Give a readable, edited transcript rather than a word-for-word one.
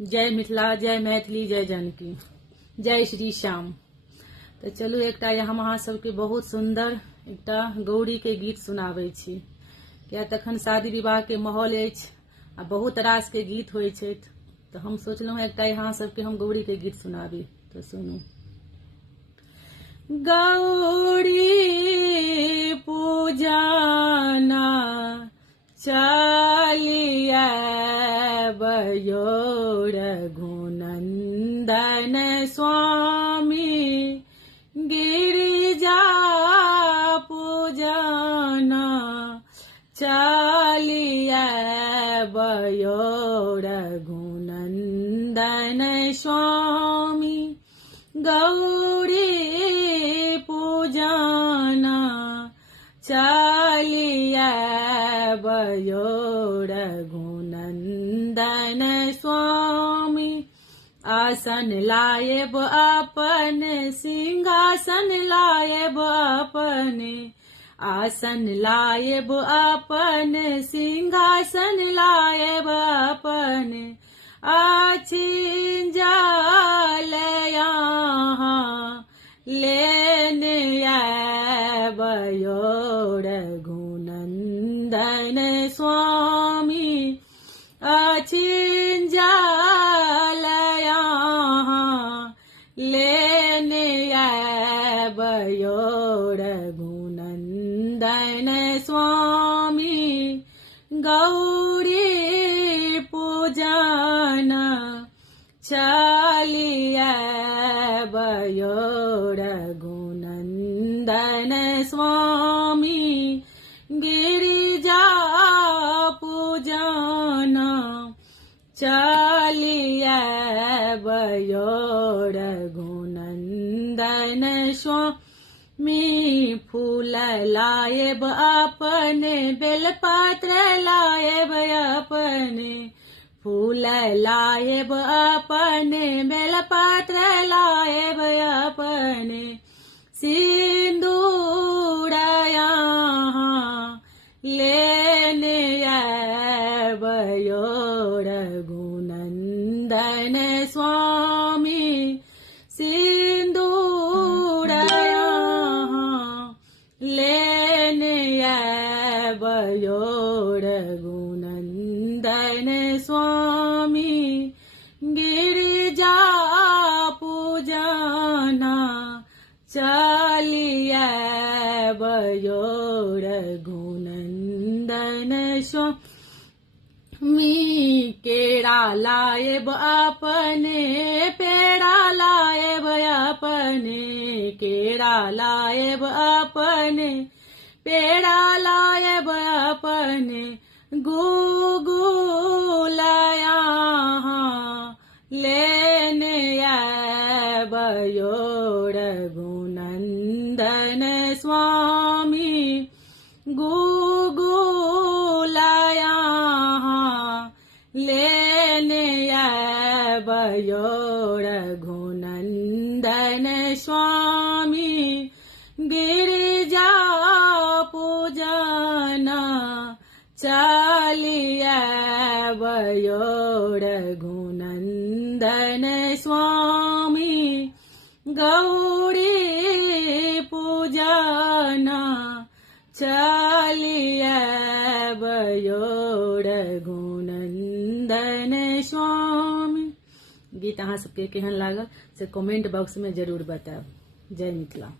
जय मिथिला, जय मैथिली, जय जानकी, जय श्री श्याम। तो चलू एकटा हम अहाँ सबके बहुत सुंदर एकटा गौरी के गीत सुनाबै छी। किया तखन शादी विवाह के माहौल अछि आ बहुत रास के गीत होइ छै, तो हम सोचलहुँ एकटा अहाँ सबके हम गौरी के गीत सुनाबी। तो सुनू। गौरी पूजना चलिया बयो रघुनंदन स्वामी, गिरिजा पूजना चलिया बयो रघुनंदन स्वामी, गौरी पूजना चलिया बयो रघुनंदन स्वामी। आसन लायब अपन सिंहासन लायब अपने, आसन लायब अपन सिंहासन लायब अपने, आछिन जाल यहाँ लेने आबयो रघुनंदन स्वामी, आछिन जाल यहाँ लेने आबयो रघुनंदन स्वामी, गौरी पूजना चलिया बयो रघुनंदन स्वामी, गिरिजा पूजना चलिया बयो रघुनंदन स्वामी। फूल लायब अपने बेलपत्र लायब अपने, फूल लायब अपने बेलपत्र लायब अपने, सिंदूर यहाँ लेने आबयो रघुनंदन स्वामी, सिंदूर यहाँ लेने आबयो रघुनंदन स्वामी, गिरिजा पूजना चलिया बयो रघुनंदन स्वामी। केरा लायब अपने पेड़ा लायब अपने, केरा लायब अपने पेड़ा लायब अपने, गुगुल यहाँ लेने आबयो रघुनंदन स्वामी, गुगुल यहाँ लेने आबयो रघुनंदन स्वामी, गिरिजा पूजना चलिया बयो रघुनंदन स्वामी, गौरी पूजना चलिया बयो रघुनंदन स्वामी। गीत अहाँ सबके केहन लागल से कमेंट बॉक्स में जरूर बताएब। जय मिथिला।